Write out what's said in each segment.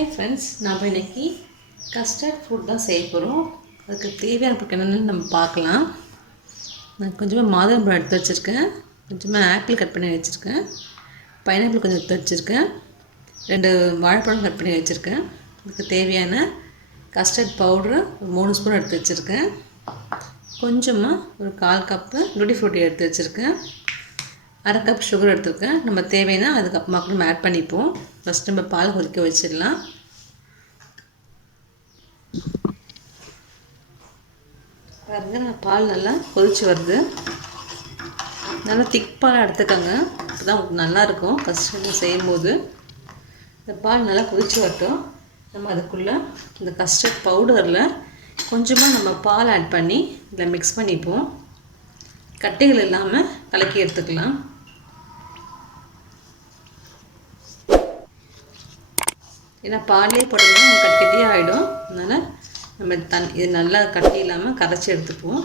Hi friends, நாம் இன்னைக்கு custard fruit தான் செய்ய போகிறோம். அதுக்கு தேவையான பொருட்கள் என்னென்னு நம்ம பார்க்கலாம். நான் கொஞ்சமாக மாதுளம்பழம் எடுத்து வச்சுருக்கேன், கொஞ்சமாக ஆப்பிள் கட் பண்ணி வச்சுருக்கேன், பைனாப்பிள் கொஞ்சம் எடுத்து வச்சுருக்கேன், 2 வாழைப்பழம் கட் பண்ணி வச்சுருக்கேன். அதுக்கு தேவையான கஸ்டர்ட் பவுட்ரு 3 ஸ்பூன் எடுத்து வச்சுருக்கேன், கொஞ்சமாக ஒரு 1/4 கப்பு TuittyFruity எடுத்து வச்சுருக்கேன், 1/2 கப் சுகர் எடுத்துருக்கேன். நம்ம தேவைன்னா அதுக்கப்புறமா கூட நம்ம ஆட் பண்ணிப்போம். ஃபஸ்ட் நம்ம பால் கொதிக்க வச்சிடலாம். பாருங்கள், நான் பால் நல்லா கொதிச்சு வருது. நல்லா திக் பாலாக எடுத்துக்கோங்க, அப்போ தான் உங்களுக்கு நல்லாயிருக்கும் கஸ்டர்ட் செய்யும் போது. இந்த பால் நல்லா கொதிச்சு வரட்டும். நம்ம அதுக்குள்ளே இந்த கஸ்டர்ட் பவுடரில் கொஞ்சமாக நம்ம பால் ஆட் பண்ணி இதில் மிக்ஸ் பண்ணிப்போம். கட்டிகள் இல்லாமல் கலக்கி எடுத்துக்கலாம். ஏன்னா பாலே போடுறதுனா நம்ம கட்டியாக ஆகிடும். அதனால் நம்ம இது நல்லா கட்டி இல்லாமல் கரைச்சி எடுத்துப்போம்.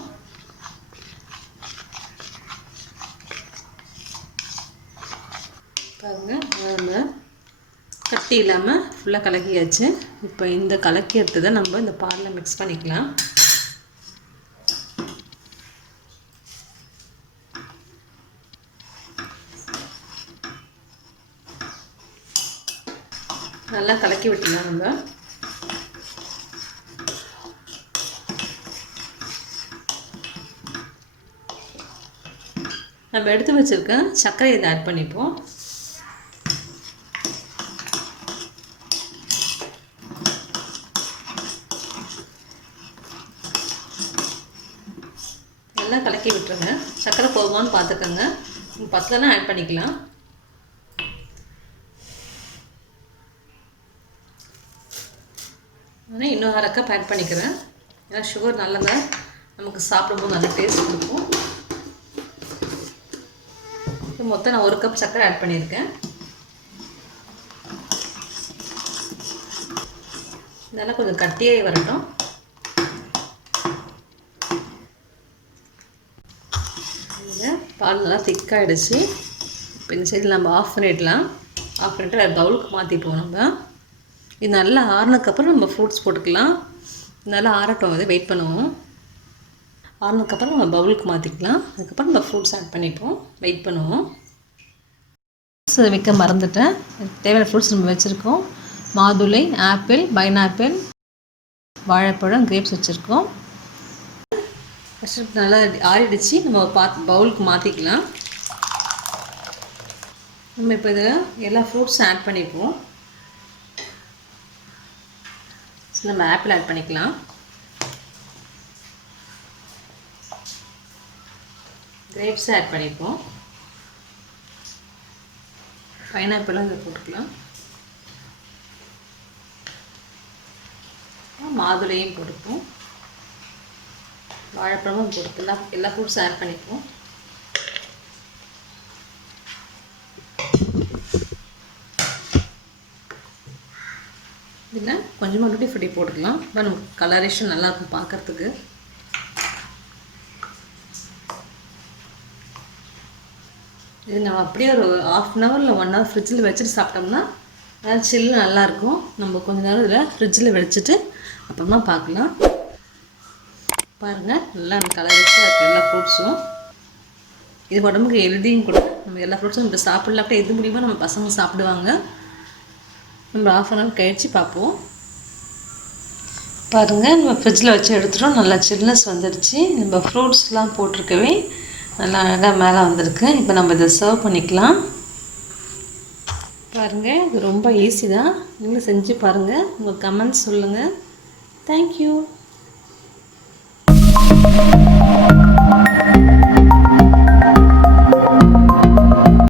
பாருங்கள், நம்ம கட்டி இல்லாமல் ஃபுல்லாக கலக்கியாச்சு. இப்போ இந்த கலக்கி எடுத்ததை நம்ம இந்த பாலில் மிக்ஸ் பண்ணிக்கலாம். நல்லா கலக்கி விட்டுலாம். நம்ம எடுத்து வச்சுருக்க சர்க்கரை இதை ஆட் பண்ணிப்போம். நல்லா கலக்கி விட்டுருங்க. சர்க்கரை போதுமான்னு பார்த்துக்கோங்க, பத்தலைன்னா ஆட் பண்ணிக்கலாம். ஆனால் இன்னும் 1/2 கப் ஆட் பண்ணிக்கிறேன். ஏன்னா சுகர் நல்லதாக நமக்கு சாப்பிடும்போது நல்ல டேஸ்ட் கொடுக்கும். மொத்தம் நான் 1 கப் சர்க்கரை ஆட் பண்ணியிருக்கேன். இதெல்லாம் கொஞ்சம் கட்டியே வரட்டும். பால் நல்லா திக்காகிடுச்சு. இப்போ இந்த சைடில் நம்ம ஆஃப் பண்ணிடலாம். ஆஃப் பண்ணிட்டு வேறு பவுலுக்கு மாற்றிப்போம். நம்ம இது நல்லா ஆறுனதுக்கப்புறம் நம்ம ஃப்ரூட்ஸ் போட்டுக்கலாம். நல்லா ஆறட்டும், அதை வெயிட் பண்ணுவோம். ஆறுனதுக்கப்புறம் நம்ம பவுலுக்கு மாற்றிக்கலாம். அதுக்கப்புறம் நம்ம ஃப்ரூட்ஸ் ஆட் பண்ணிப்போம், வெயிட் பண்ணுவோம். ஃப்ரூட்ஸ் வைக்க மறந்துட்டேன். தேவையான ஃப்ரூட்ஸ் நம்ம வச்சுருக்கோம். மாதுளை, ஆப்பிள், பைனாப்பிள், வாழைப்பழம், கிரேப்ஸ் வச்சுருக்கோம். ஃபஸ்ட்டு நல்லா ஆறிடுச்சு. நம்ம பவுலுக்கு மாற்றிக்கலாம். நம்ம இப்போ இதில் எல்லா ஃப்ரூட்ஸும் ஆட் பண்ணிப்போம். நம்ம ஆப்பிள் ஆட் பண்ணிக்கலாம். கிரேப்ஸ் ஆட் பண்ணிப்போம். பைனாப்பிளும் இதை போட்டுக்கலாம். மாதுளையும் போட்டுப்போம். வாழைப்பழமும் போட்டுக்கலாம். எல்லா ஃப்ரூட்ஸும் ஆட் பண்ணிப்போம். இதில் கொஞ்சமாக TuittyFruity போட்டுக்கலாம். இப்போ நமக்கு கலரேஷன் நல்லாயிருக்கும் பார்க்குறதுக்கு. இது நம்ம அப்படியே ஒரு 1/2 hour இல்லை 1 hour ஃப்ரிட்ஜில் வச்சுட்டு சாப்பிட்டோம்னா அதாவது சில்லு நல்லாயிருக்கும். நம்ம கொஞ்ச நேரம் இதில் ஃப்ரிட்ஜில் வச்சுட்டு அப்புறமா பார்க்கலாம். பாருங்கள், நல்லா நம்ம கலரேஷனாக இருக்குது எல்லா ஃப்ரூட்ஸும். இது உடம்புக்கு ஹெல்தியும் கூட. நம்ம எல்லா ஃப்ரூட்ஸும் இப்போ சாப்பிட்லாம். அப்படியே எது முடியுமோ நம்ம பசங்க சாப்பிடுவாங்க. நம்ம 1/2 hour கழித்து பார்ப்போம். பாருங்கள், நம்ம ஃப்ரிட்ஜில் வச்சு எடுத்துட்டோம். நல்லா சில்னஸ் வந்துடுச்சு. நம்ம ஃப்ரூட்ஸ்லாம் போட்டிருக்கவே நல்லா அழகாக மேலே வந்திருக்கு. இப்போ நம்ம இதை சர்வ் பண்ணிக்கலாம். பாருங்கள், இது ரொம்ப ஈஸி தான். நீங்களும் செஞ்சு பாருங்கள். உங்கள் கமெண்ட்ஸ் சொல்லுங்கள். தேங்க்யூ.